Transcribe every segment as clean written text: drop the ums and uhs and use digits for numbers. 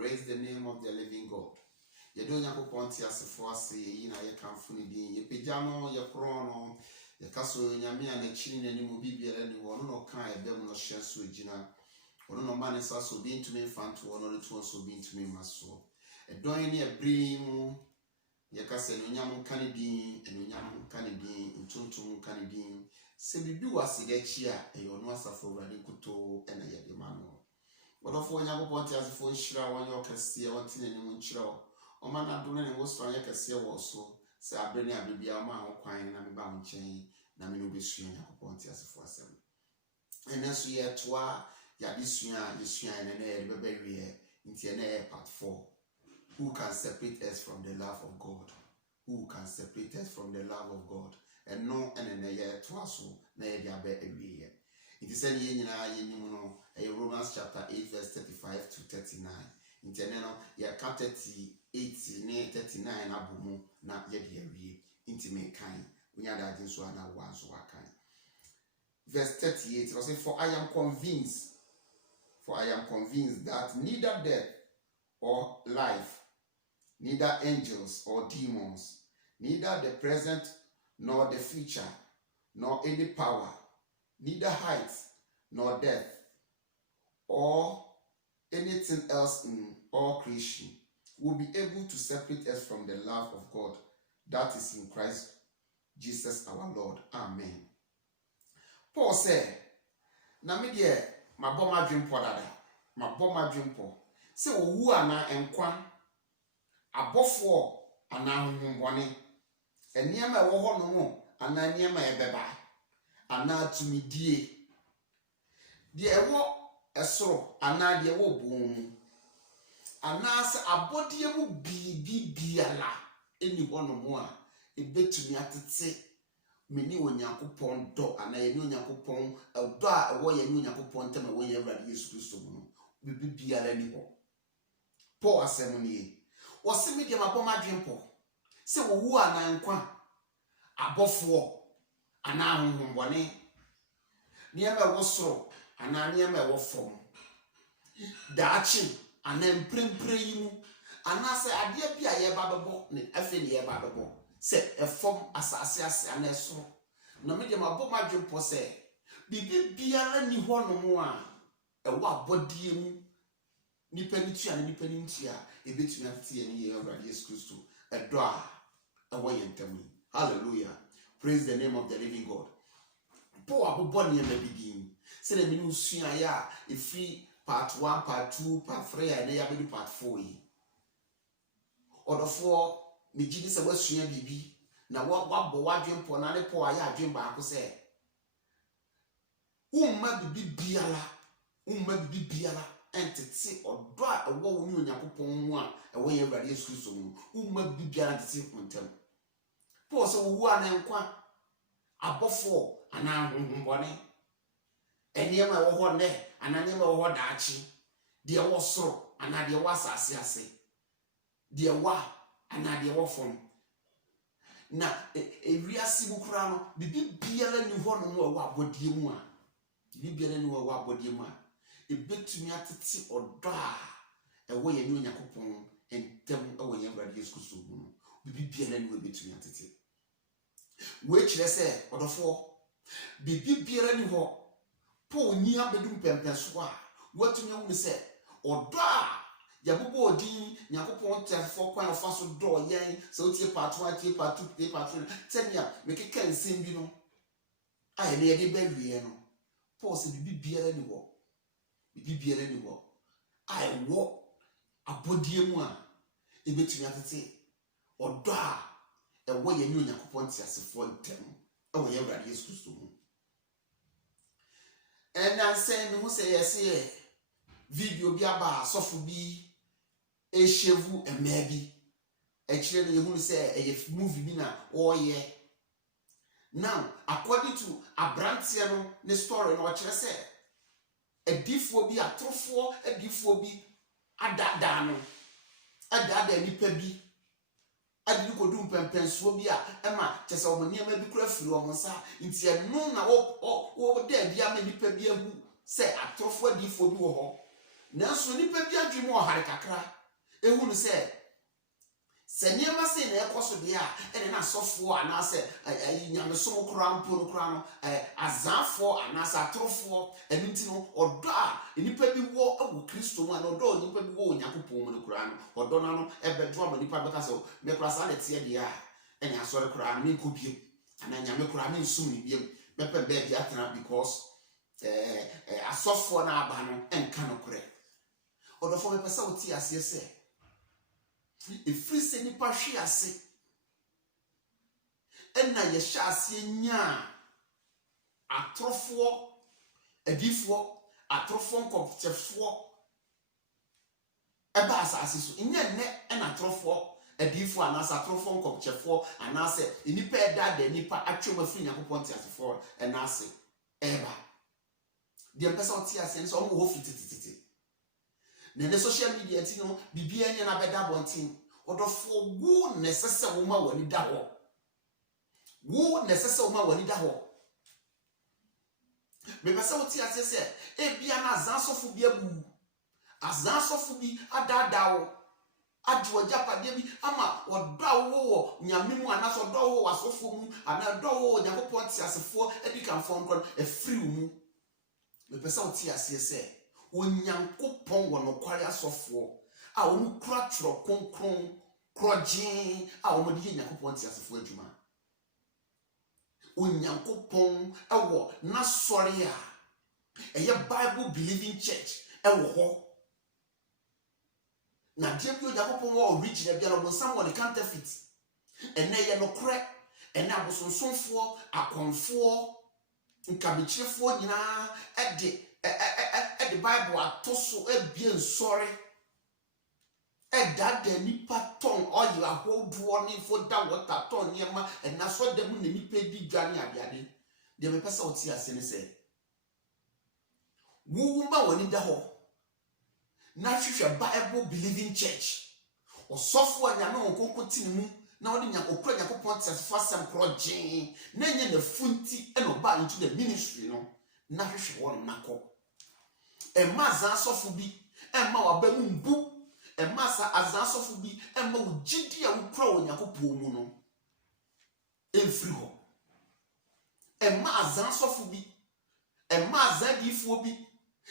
Praise the name of the living God. You don't have to point to us for us, you know, you can't find it. You pijama, you chrono, you castle, you mean, and the chin, and you will be anyone, no kind of them, no chance with Gina. Or no man is also being to me, fan to one or two also being to me, my soul. A doing a brim, you can say, Nyamu Canadian, and Nyamu Canadian, and Tuntum Canadian. Say, be do as a chia, and your no suffer Radikuto, and a Yadimano. But of one you want as for Shira, one you can see, one thing and one chiro. O man, I don't know what's wrong, you can see also. Say, I bring a baby, a man, or crying, and I'm bound chain, and I'm be swinging a point as for some. And as we are twa, ya this year, and a baby into an air part 4. Who can separate us from the love of God? Who can separate us from the love of God? And no, and a year twice, na ya be every year. It is any Romans chapter 8, verse 35 to 39. In Teneno, ya 38, 39 abumu na yedi intimate kind. We are that in Swana once kind. Verse 38, it was saying, for I am convinced that neither death or life, neither angels or demons, neither the present nor the future, nor any power, neither height nor depth, or anything else in all creation will be able to separate us from the love of God that is in Christ Jesus our Lord. Amen. Paul said, na me de mabɔ madwempo dada, mabɔ madwempo. Se owu ana enkwa, abɔfo ana honhombɔne, eniema ɛwɔ hɔ no ho ana eniema ɛbɛba, ana tumidie. De ɛwɔ ɛsoro ana de ɛwɔ bom. Ana se abɔdeɛ mu bibiala eni hɔ no mo a ebetumi atete meni Onyankopɔn dɔ ana yɛni Onyankopɔn ɛdɔ a ɛwɔ yɛni Onyankopɔn ntem ɛwɔ yɛ Awurade Yesu Kristo mu no bibiala ni hɔ. Paul asɛm nie wɔse me de mabɔ madwempo sɛ wowu ana nkwa abɔfoɔ ana honhombɔne nneɛma ɛwɔ soro ana nneɛma ɛwɔ fam daakye ana mprempre yi mu ana sɛ adeɛ bi a yɛba bɛbɔ ne afi ne yɛba bɛbɔ sɛ ɛfam asase ase ana ɛsoro na me de mabɔ madwempo sɛ bibiara ni hɔ no mu a ɛwɔ abɔdeɛ mu nipa ni tua na nipa ni ntia ebetumi atete yɛ ne yɛ Awurade Yesu Kristo ɛdɔ a ɛwɔ yɛn ntam. Hallelujah. Praise the name of the living God. Paul abobɔ ne yɛn bidin sɛ na menu sua yɛ a efi part 1 part 2 part 3 a na yɛ abɛdu part 4 yi. Ɔdɔfoɔ me gidi sɛ wasua bibi na wabɔ wadwempo na ne Paul ayɛ adwen baako sɛ umma bibi biara entity ɔdɔ a ɛwɔ wo ne Onyankopɔn mu a ɛwɔ yɛ Awurade Yesu Kristo mu umma bibi biara entity kontem. Paul sɛ wo ana nkwa abɔfo ana honhombɔne eniema ɛwɔ hɔ ne ana nneɛma ɛwɔ hɔ daakye deɛ ɛwɔ soro ana deɛ ɛwɔ asase ase deɛ ɛwɔ ana deɛ ɛwɔ fam na ewiase mu kura no bibi biara ni hɔ no mu ɛwɔ abɔdeɛ mu a bibi biara ni hɔ ɛwɔ abɔdeɛ mu a ebetumi atete ɔdɔ a ɛwɔ yɛ ne Onyankopɔn ntem ɛwɔ yɛ Awurade Yesu Kristo mu no bibi biara ni hɔ ebetumi atete. We kyerɛ sɛ ɔdɔfoɔ bibi biara ni hɔ Paul ni abedum pɛmpɛ so a watumi ahu sɛ ɔdɔ a yɛbobɔ odin Nyankopɔn tɛfo kwan ɔfa so dɔ yɛn sɛ otie part 1 tie part 2 tie part 3 tɛnia mekeka nsɛm bi no a yɛne yɛde ba wie no Paul sɛ bibi biara ni hɔ a ɛwɔ abɔdeɛ mu a ebetumi atete ɔdɔ a ɛwɔ yɛne Onyankopɔn tiasefoɔ ntem ɛwɔ yɛ Awurade Yesu Kristo mu. And say me who say yes video bi aba sofo bi ehyevu emabi ekire no yehu say a movie bi na oye now according to abrantie no ne story no kire say edifo bi atrofo edifo bi adada no adada nipa bi adi ko dum pempenso bi a ema kyese omoniema bi kura firi omonsa nti eno na wo de bia ma nipa bi ahu se atrofo adifo bi wo ho nanso nipa bi adwene mu ɔhare kakra ehunu sɛ nneɛma sei na ɛkɔ so deɛ a ɛne na asɔfoɔ anaasɛ nyamesom koraa mpo no koraa no azaafoɔ anaasɛ atorofoɔ ɛno nti no ɔdɔ a nipa bi wɔ wɔ kristo mu a na ɔdɔ a nipa bi wɔ onyankopɔn mu no koraa no ɔdɔ no ano ɛbɛdo ama nipa bɛka sɛ mɛkora saa na ɛteɛ deɛ a ɛne asɔre koraa no menkɔ biom anaa nyame koraa mensum ne biom mɛpɛ baabi atena because asɔfoɔ no aba no ɛnka no korɛ ɔdɔfoɔ mɛpɛ sɛ wote aseɛ sɛ ɛfiri sɛ nipa hwe ase ɛna yɛhyɛ aseɛ nyaa atorofoɔ adifoɔ atorofoɔ nkɔkyɛfoɔ ɛba asase so nyɛ nnɛ ɛna atorofoɔ adifoɔ anaasɛ atorofoɔ nkɔkyɛfoɔ anaasɛ nipa ɛda nipa atwem afiri nyankopɔn teasefoɔ ɛnaase ɛba deɛ mpɛ sɛ wote aseɛ ne sɛ ɔmo wɔ hɔ fititititi na ne social media ti no bibia nya na bɛda bonten ɔdɔfo wo nesese wo ma wani da hɔ wo nesese wo ma wani da hɔ me pɛ sɛ wo ti ase sɛ ebia na azansofo bi abu azansofo bi adada wo adwo japade bi ama ɔdɔ wo wɔ nyame mu anaso ɔdɔ wo wɔ asofo mu ana ɔdɔ wo wɔ nyakopɔn ti asefo edikanfo nkɔ efiri mu me pɛ sɛ wo ti ase sɛ onyankopɔn wɔ nokware asɔfoɔ a wɔn kura twerɛ konkron krɔgyen a wɔn de yɛ nyankopɔn te asefo adwuma onyankopɔn ɛwɔ n'asɔre a ɛyɛ Bible believing church ɛwɔ hɔ na deɛ bi onyankopɔn wɔ original bi a wɔn nsam wɔ ne counterfeit ɛnɛ yɛ nokorɛ ɛnɛ abosonsomfoɔ akɔnfoɔ nkabekyerɛfoɔ nyinaa ɛde Bible ato so ebie nsɔre ɛdada nipa tɔn ɔyɛ ahodoɔ ne fo da water tɔn nneɛma ɛnaso da mu na nipa di dwa ne adeade deɛ mepɛ sɛ wote ase ne sɛ wuma wani da hɔ na hwehwɛ Bible believing church ɔsɔfo a nyame wɔn konko ti ne mu na ɔde nyakopɔ nyakopɔn te asefo asɛm krɔgyen na nyɛ na funti ɛna ɔba into the ministry no na hwehwɛ wɔn nakɔ ɛma azasɔfo bi ɛma waba mu mbu ɛma azasɔfo bi ɛma wo gidi a wokura wɔ nyakopɔn mu no ɛmfiri hɔ ɛma azasɔfo bi ɛma azadifoɔ bi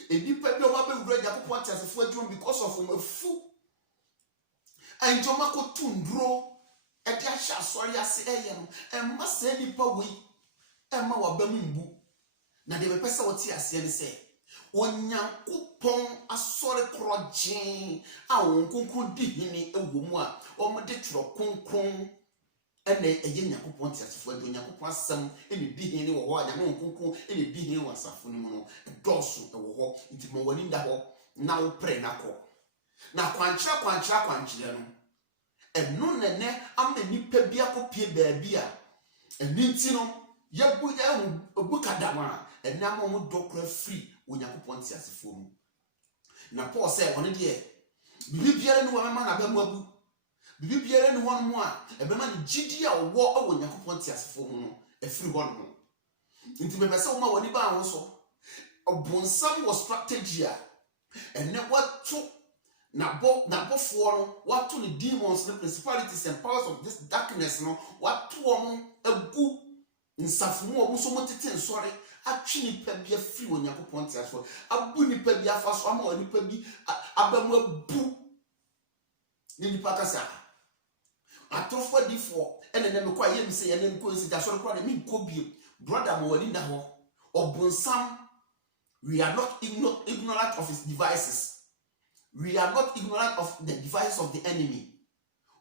enipa bi ɔba bɛwura nyakopɔn te asefo adwuma because of mafu ɛnjɔma ko tunduro ɛde ahyɛ asɔre ase ɛyɛ no ɛma sɛ nipa wei ɛma waba mu mbu na de bɛpɛ sɛ wɔte aseɛ ne sɛ onyankopɔn asɔre krɔgyen a wɔn konkron di hene ɛwɔ mu a wɔn de twerɛ konkron ɛna ɛyɛ nyakopɔn te asefo adwuma nyakopɔn asɛm ɛna di hene wɔ hɔ a nyame wɔn konkron ɛna di hene wɔ asafo no mu no ɛdɔɔso ɛwɔ hɔ nti ma wɔn ani da hɔ na wɔpere nakɔ na kwankyerɛ no ɛno nene ama nipa bi akɔpie baabi a ɛno nti no yɛbu kadama ɛna ama wɔn dɔkora firi onyankopɔn te asefoɔ mu na Paul sɛ ɔno deɛ bibi biara ne wɔn mema na bɛmu abu bibi biara ne wɔn mu a ɛbɛma ne gidi a wɔwɔ wɔ onyankopɔn te asefoɔ mu no ɛfiri hɔ no nti mepɛ sɛ wɔma wɔn ba ho so ɔbonsam wɔ strategy a ɛnɛ wɔto n'abɔfoɔ no wɔato ne demons ne principalities and powers of this darkness no wɔato wɔn agu nsafomu a wɔn nso mo tete nsɔre atwi nipa bi afiri onyankopɔn te asefoɔ abu nipa bi afa so ama nipa bi abamu abu ne nipa kasa atofo difoɔ ɛna ne mekɔ ayɛ mi sɛ yɛn ne nkɔ nsi dasɔre kora ne mi nkɔ bie brother mo wani da hɔ ɔbonsam we are not ignorant of his devices. We are not ignorant of the devices of the enemy.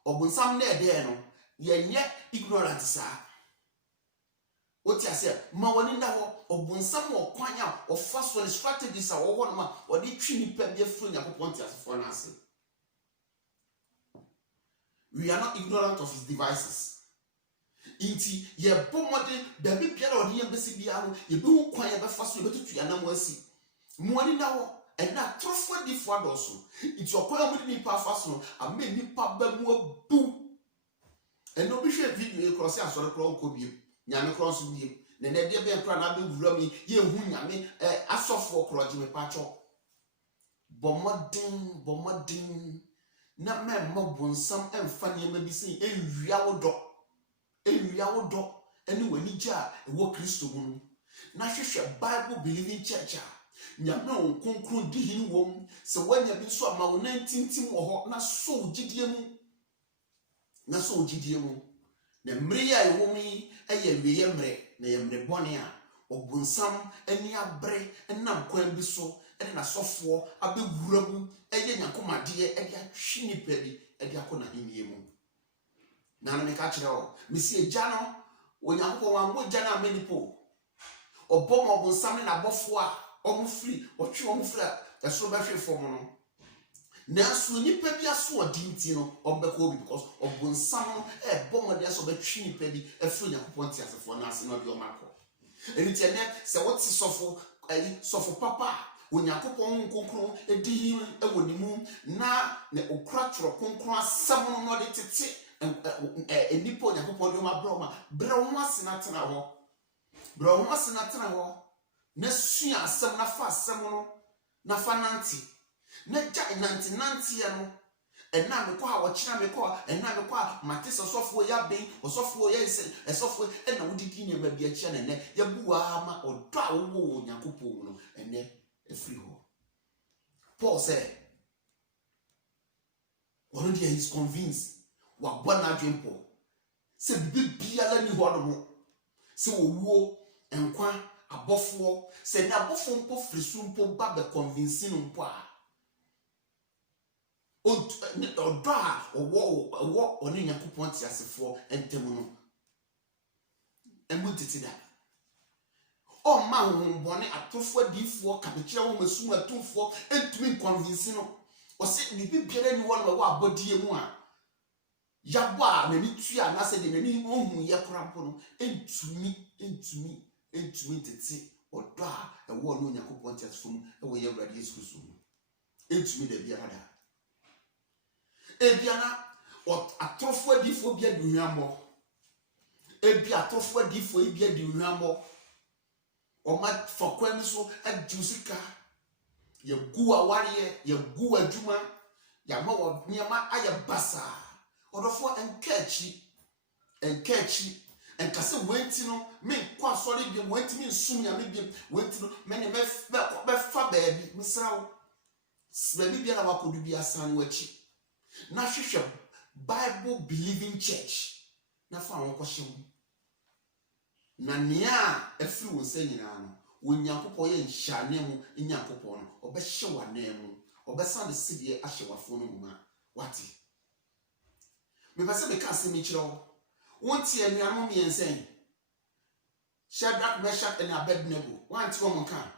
Obonsam na ede no yenye ignorant saa. What you say? Ma woni na ho obonsam wo kwan a ofa so the strategies a wo ho no ma odi twi nipa bi afuru nyakopon ti asefo na ase. We are not ignorant of his devices. Inti ye bomode da bi biara odi ye besi bia no ye bi hu kwan ye befa so ye betutu anam asi. Mo woni na ho and that trust for the father also. It's your call with me faso. I made me papa more boo. And no be sure video across us or a crown could be. Yammy cross with you. Then there be a crown. I be rummy. Ye who yammy. I saw for crotching a patch up. bomodin na memmo bonsam emfa niema bi sei enwia wodo ene wani gya ewo Kristo mu na hwehwe Bible believing church a nyame won konkron di hin wom se wanya bi so ama wo nantintim wo ho na so gidie mu na mmere ya ewo mi eye wiye mmere na ye mmere bone a obonsam ani abre enam kwan bi so ene na sofo abewura mu eye nyakomade ede ahwe nipa bi ede akona himie mu na na me ka kire o mesi eja no onyankopon wa mo ja na amenipo obom obonsam na bofo a omufri otwe omufri esoro ba hwe fom no na so nipa bi aso odinti no obeko obi because obonsam no bomode aso ba twi nipa bi afri nyakopon ti asefo na ase no de omako eniti ene se woti sofo papa onyankopon konkron edi ewonimu na ne okratro konkron asam no de tete enipa onyankopon de omabro ho asena tena ho na sua asam na fa asam no na fa nanti na ja nanti ya no ena me kwa wo kira me kwa ena me kwa mate sofo ya ben osofo ya ise esofo ena wodidi ne ba bia kia ne ya buwa ma odo a wo onyankopon no ene efri ho Paul said one day he's convinced wa bona dwempo se bibia la ni ho no mo se owuo enkwa abofo se na abofo mpo frisu mpo ba be convincing mpo a odo a owo oni Nyankopon ti asefo entemu no emutiti da o ma honbone atofo adifo kabekire wo masum atofo entumi convincing no o se bibia ni wo no wa abodie mu a yabo a nani tua na se de nani ohun ye korampo no entumi tete odo a ewo no Nyankopon ti asefo mu ewo ye Awurade Yesu Kristo mu entumi da biara da ebiana atrofo adifo bia di hwambo atrofo adifo bia di hwambo o ma fokwan so adusika ye gu aware ye gu adwuma ya ma wo niama aye basa odofo enkachi enkase wenti no me kwa sori bi wenti me nsum ya me bi wenti no me ne be fa baabi misrawo baabi bia na wakodu bia san wachi na hwehwe Bible believing church na fa won kwhye na nia afiri wo se nyina no Onyankopon ye nhane mu Nyankopon no obehye wana mu obesa de sidie ahye wafo no mu ma wati me pese me ka se mi kire wo wonti anuamo miensen Shadrach, Meshach and Abednego wanti wo monka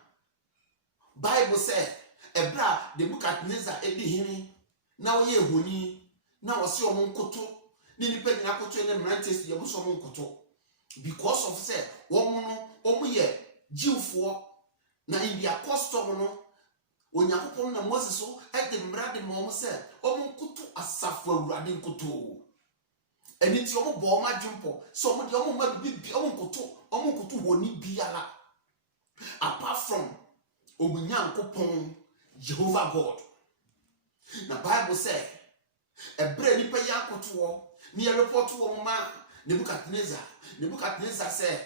Bible say ebra de Nebukadnezar edi hini na wo ye honi na wo se omo nkoto ni nipa ni akoto ne mrantes ye bo so omo nkoto because of say omo ye Jewfo na in their custom no Onyankopon na Moses so e de mrade mo say omo nkoto asafo Awurade nkoto eniti omo bo ma dwempo so omo de omo ma bibi omo nkoto honi biala apart from Onyankopon Jehovah God. Na Bible say ebre nipa yankoto wo ni ye report wo ma Nebukadnezar say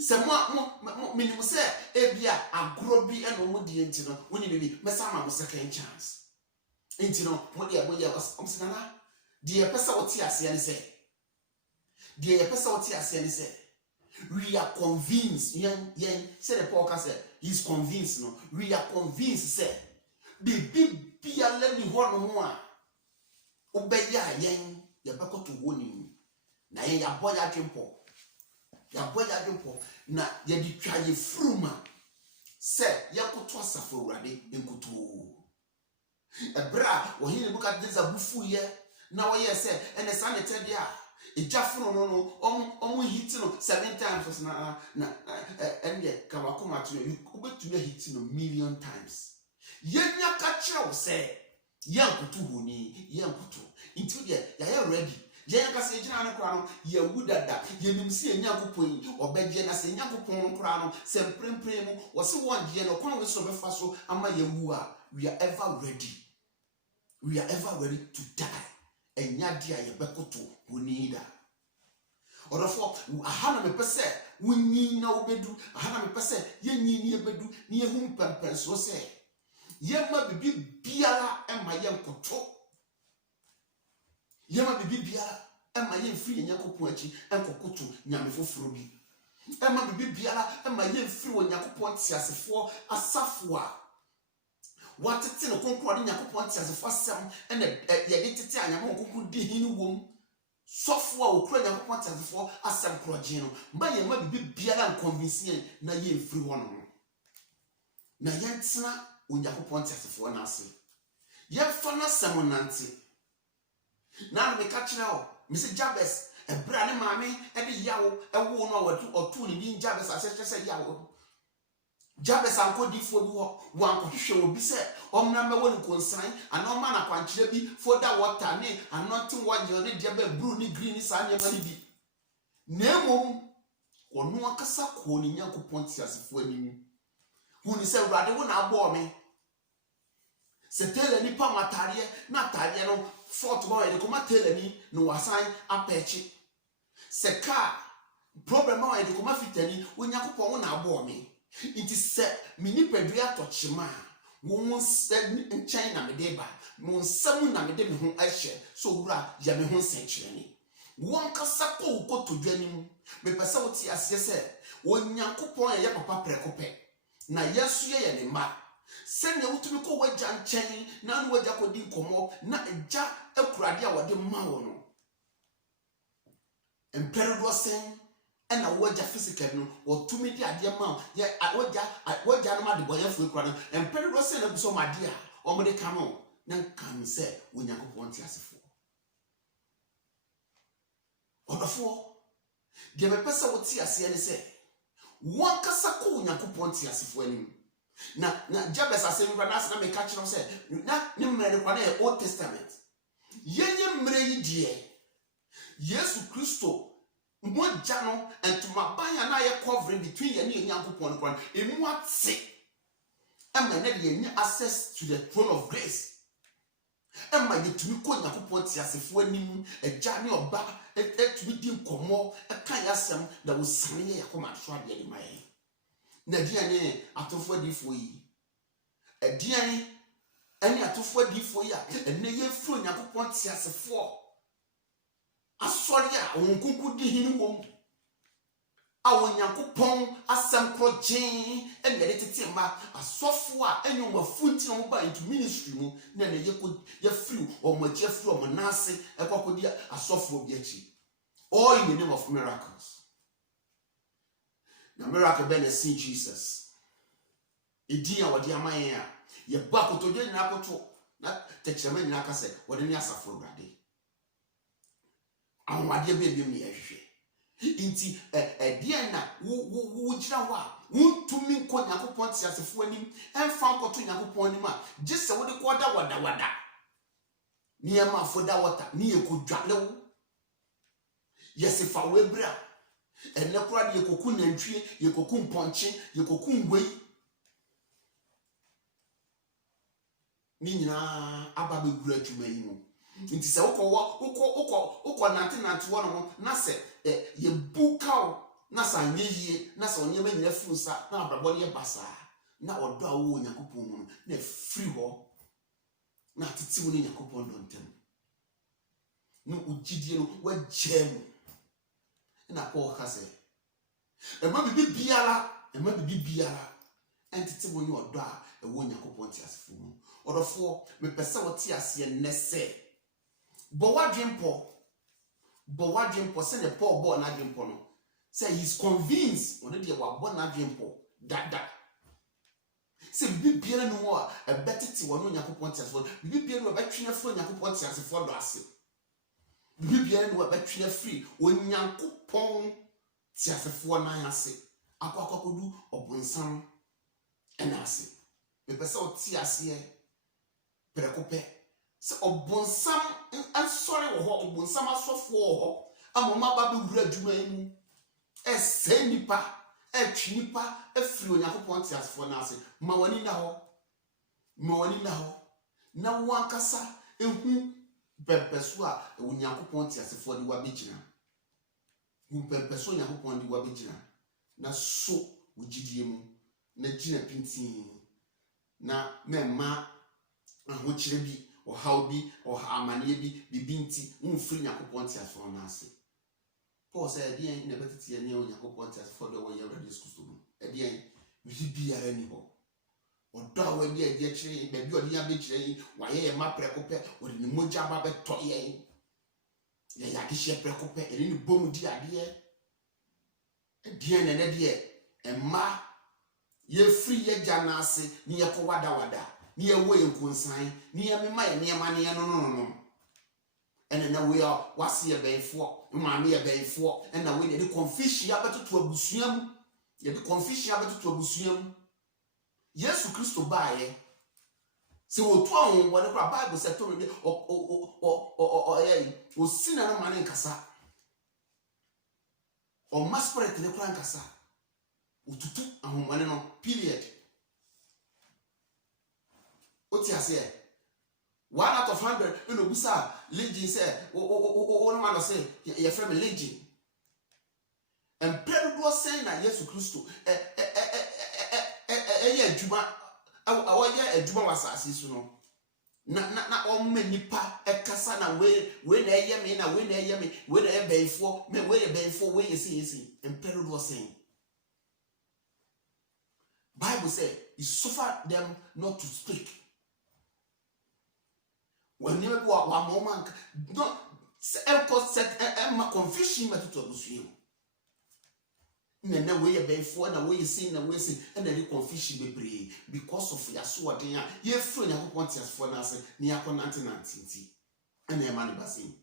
se mo minimum say ebia agro bi eno mo die ntino woni bibi mesa ma mo second chance ntino mo de aboye omsana de pesa woti ase ani say we are convinced yen say the Paul say he's convinced no we are convinced say bibi bia la ni ho no ho a obeya yen ye bekoto woni na yen ya boya dwempo na ye di twaye fruma se yakoto asafo Awurade nkoto ebra wo hine Nebukadnezar bufu ye na wo ye se ene sanete dia ejafunu no omo hit no 7 times na ende kawakoma to you obetumi hit no million times yenya ka kire wo se yankoto honi yankoto into there ya ready yen ka se gina no kra no ya wudada yenim se Nyankopon obegye na se Nyankopon kra no se mprempren mu wo se won gye no kwan we so befa so ama ya wu a we are ever ready. We are ever ready to die. And yadia yebekoto unida. Or therefore, ahana me pese, winni na obedu, ahana me pese, ye ni ebedu, ni ehum pempen so say. Yema bibi biara ema yen koto. Yema bibi biara ema yen free nyakopo achi enkokoto nyame foforo bi. Ema bibi biara ema yen free wo nyakopo ntiasefo asafo a watete no konkro de nyakopo ntiasefo asem ene ye de tete anyame konkon di hini wom sofo a okura nyakopo ntiasefo asem kroje no mba yema bibi biara nconvince na yen free wo no na yentena onyakopo ntiasefo na ase yefa na sem nante na me ka kire o Mr. Jabez ebra ne maame e de yawo ewo no awatu otu ni Jabez asese se yawo Jabez ankodifo bi ho wankohwehwe obi se omna mewo ni konsan ana oma na kwankire bi foda water ne anointing waje ne de ba blue ni green sa ne mani bi nemo ono akasa ko ni Nyankopon tiasefo anim huni se urade wo na abo me se tele ni pa matare na tare no fort boy de koma tele ni no wasan apechi se ka problem a de koma fitani Onyankopon wo na abo me inti se mini pedua tochima wo se nchen na me deba mo nsam na me de me ho ahye so wura ya me ho nsenkyere ni won kasa ko todwanim me pese wo ti ase se Onyankopon ye papa prekope na yesu ye ne ma senya wutumi ko wagya nchen na anu wagya ko di nkomo na agya akurade a wode ma wo no emperedo sen ena wagya physical no wotumi di ade ma ye wagya no ma de boye fu ekura no emperedo sen na buso ma de a omode ka no na kan se Onyankopon ti asefo odofo de be pesa wo ti ase ne se won kasa ko Onyankopon ti asefo anim na Jabez asem ba na me ka kire se na ne mmere kwa na Old Testament yenye mmere yi die Yesu Kristo moja no entuma banya na ye cover between ye ne Nyankopon kwa emu ate ama na de ye access to the throne of grace ama yetumi ko Nyankopon ti asefo anim agya ne oba etumi di nkomo eka yasem da wo sane ye yakoma so ade de maye na diane atofo difo yi diane ani atofo difo yi a ene ye fro Nyankopon ti asefo asori a onkunku di hini wom a Onyankopon asem krojen ene de tete ma asofo a enyo mafunti no ba into ministry mu na ne ye free o mo je free o mo nase ekokodi asofo bi achi all in the name of miracles. Na miracle be na see Jesus edi a wode amaye a ye ba kotoje na akoto na techema nyina aka se wode ni asafo urade awade be bi mi ehwe inti dia na wo gira ho a wontumi nko Nyankopon ti asefo anim emfa nkoto Nyankopon anim a gese wode ko wada ni ema afoda water ni ekodwale wo yesifa webra ene kura de yekoku nantwie yekoku mponche yekoku ngwei ni nyina aba be gura adwuma yi mu nti se wokọ nante wo no na se ye bukaw na sa nyeyie na sa onyema nyina funsa na abrabọ ye basa na odo a wo Nyankopon mu na free ho na titi wo ni Nyankopon do ntem no ugidie no wa jam na Paul kase ema bibi biara entity wo ni odo a wo Nyankopon ti asefo mu odofo me pese wo ti ase nese bo wadwempo se ne Paul bo na dwempo no say he's convinced on the wa bo na dwempo that say bibi biara no ho a betete wo no Nyankopon ti asefo bibi biara no betwe afro Nyankopon ti asefo do ase bibi biara no betwe free Onyankopon ti asefo na ase akwakodu obonsam ena ase me pese o ti ase prekope se obonsam ansori wo ho obonsam asofo wo ho amoma ba be wura adwuma mu ese nipa etwi nipa efiri Onyankopon ti asefo na ase ma wani na ho me wani na ho na wankasa ehu pempeso a Onyankopɔn te asefo de wa begina hu pempeso Onyankopɔn de wa begina na so wugidie mu na gina pintin na memma ahokyere bi ohaw bi amane bi bibinti unfiri Onyankopɔn te asefo na ase Paul said edi na betete ene Onyankopɔn te asefo de wo yɛ Jesus Christ mu edi bibiara ni ho odo a wadi adi akire baabi odi ya be kire yi waye ye ma preko pe odi ni mogya ba beto ye ya de hye preko pe eri ni bom di ade edi na ne de emma ye free ye jana ase ni ye ko wada ni ye wo ye nkonsan ni ye mema ye ne ma ne no ene na we a wase ye benfo maame ye benfo ena we de confusion abetoto abusuam ye de confusion abetoto abusuam Yesu Kristo baaye se wotu ahun wode kra Bible say to me o sina na mane nkasa o maspirit ne kra nkasa ututu ahun wane no period oti ase 1 out of 100 eno busa legion say o no man say ye frame legion and pray do say na Yesu Kristo eye adwuma awoye adwuma wasase su no na o manipa ekasa na we na eye me na we na eye me we na eye beifo me we ye beifo we yesi imperative was saying Bible say he suffered them not to speak when you go wa moment no set ma confusion metoto busuo na we ye beifo na we sin na we sin and the confusion bebre because of ya so odin a ye fro Onyankopɔn tiasfo na ase na yakɔ nanti and e ma ne basin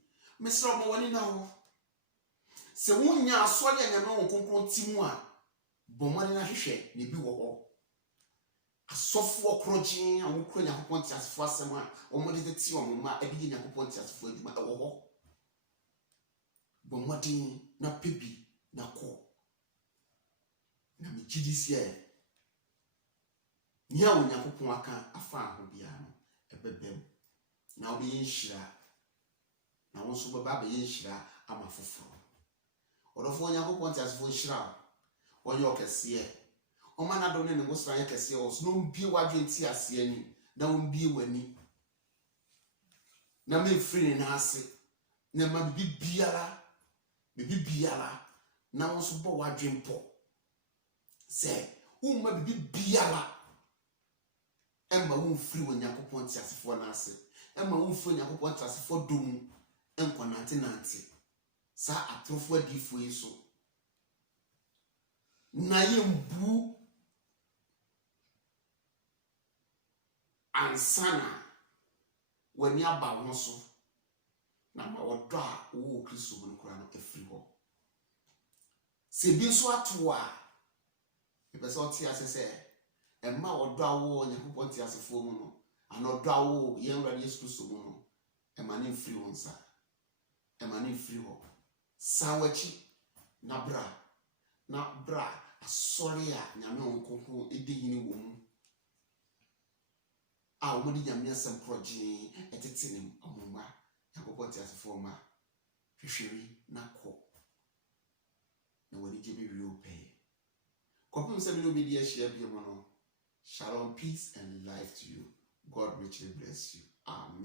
mesra mo wani na ho se wonya asɔre anya no nkonkron timu a bomani na hwehwɛ ne bi wɔ hɔ asɔfo okrogin a wo kro Onyankopɔn tiasfo asɛm a wo mo de tete o mo ma ebi Onyankopɔn tiasfo adwuma e wɔ hɔ bomodin na pebi na kɔ na me gidisi e nia Onyankopɔn aka afa ho bia no ebebem na obi yinhira na wo so baba be yinhira ama foforo odofo Onyankopɔn tiasfo nhira onye okese o mana do ne mo sran kese o so no mbie wadwe nti ase ani na wo mbie wani na me free na ase na ma bibiara na wo so bo wadwe mpo se umma bibiara emma wo free Onyankopɔn tiasfo na ase emma wo free Onyankopɔn tiasfo dom enkonante sa atrofo adifo yi so na yembu ansana wani aba wo so na ma odo a wo Kristo mu nkura no afiri ho se bi so ato a epese oti asese emma odo a wo Onyankopɔn ti asefo mu no ana odo a wo ye nwura Yesu Kristo mu no emma ne mfiri ho nsa emma ne mfiri ho sawachi na bra asori a nyame onkonkon edihini wo mu a wo di nyame asem proje etetenem omumba Onyankopɔn ti asefo ma hwehweri na kɔ na wani gebe wi opɛ Kopim se bi di share bi mo no. Shalom, peace and life to you. God richly bless you. Amen.